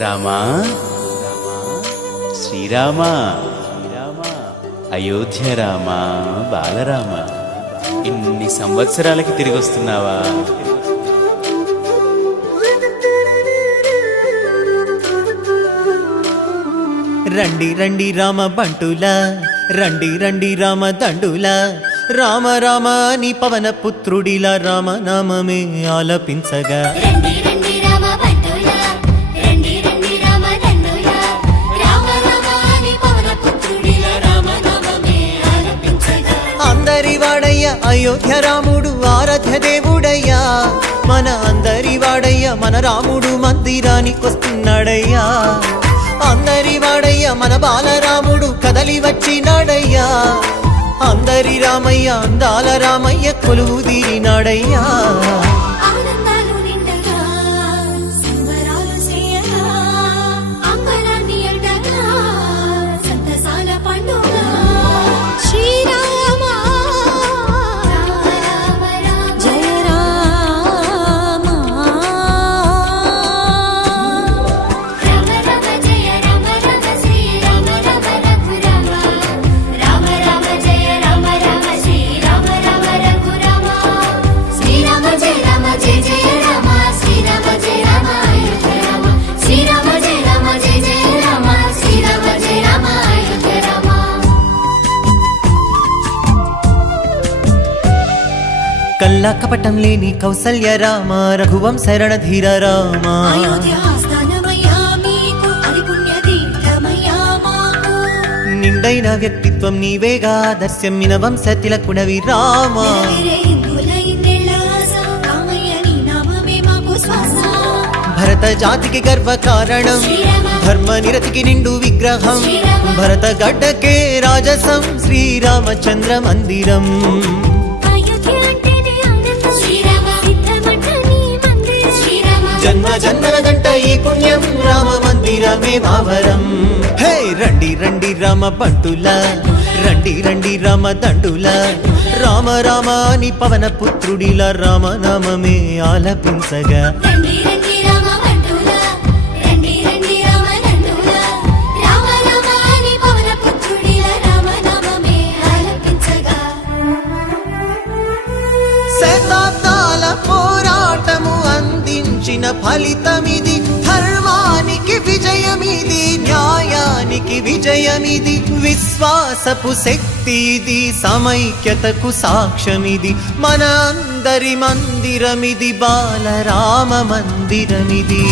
రామా శ్రీరామా అయోధ్య రామా బాలరామ, ఇన్ని సంవత్సరాలకి తిరిగి వస్తున్నావా? రండి రండి రామ బంటులా, రండి రండి రామ దండులా, రామ రామ నీ పవన పుత్రుడిలా రామనామమే ఆలపించగా. రండి రండి రామ బంటులా, రండి రండి రామ దండులా, రామ రామ నీ పవన పుత్రుడిలా రామనామమే ఆలపించగా. అందరి వాడయ్య అయోధ్య రాముడు ఆరాధ్య దేవుడయ్యా, మన అందరి వాడయ్య మన రాముడు మందిరానికొస్తున్నాడయ్యా. అందరి వాడయ్య మన బాలరాముడు కదలి వచ్చినాడయ్యా, అందరి రామయ్య అందాల రామయ్య కొలువు తీరినాడయ్యా. ఆనందాలు నిండగా సంబరాలు చేయగా, అంబరాన్ని అడ్డగా సంతసాల పండుగ. శ్రీరామ రామ రామ జయ రామ, రామ రామ జయ రామ రామ శ్రీరామ రామ రఘురామ, రామ రామ జయ రామ రామ శ్రీరామ రామ రఘురామ, శ్రీరామ జయ రామ జయ జయ రామ, శ్రీరామ జయ రామ అయోధ్య రామ, శ్రీరామ జయ రామ జయ జయ రామ, శ్రీరామ జయ రామ అయోధ్య రామ. కల్లా కపటం లేని కౌసల్య రామ, రఘువంశ రణధీర రామ. అయోధ్య ఆస్థానమయ్యా మీకు, అది పుణ్య తీర్థమయ్యా మాకు. నిండైన వ్యక్తిత్వం నీవేగా, దర్శమ్మిన వంశ తిలకుడవి రామ. నెలవేరే హిందువుల ఇన్నేళ్ల ఆశ, రామయ్య నీ నామమే మాకు శ్వాస. భరత జాతికి గర్వ కారణం, శ్రీరామ ధర్మ నిరతికి నిండు విగ్రహం, భరత గడ్డకే రాజసం శ్రీరామచంద్ర మందిరం. అయోధ్య అంటేనే ఆనందం, శ్రీరామ సిద్ధమంట నీ మందిరం. శ్రీరామ జన్మ జన్మల గంట ఈ పుణ్యం, రామ మందిరమే భావరం. హే రండి రండి రామ బంటులా, రండి రండి రామ దండులా, రామ రామ నీ పవన పుత్రుడిలా రామనామమే ఆలపించగా. రండి రండి రామ బంటులా, రండి రండి రామ దండులా, రామ రామ నీ పవన పుత్రుడిలా రామనామమే ఆలపించగా. శతాబ్దాల పోరాటము అందించిన ఫలితమిది, ధర్మానికి విజయమిది, న్యాయానికి విజయమిది, విశ్వాసపు శక్తి ఇది, సమైక్యతకు సాక్ష్యమిది, మన అందరి మందిరమిది, బాలరామ మందిరమిది.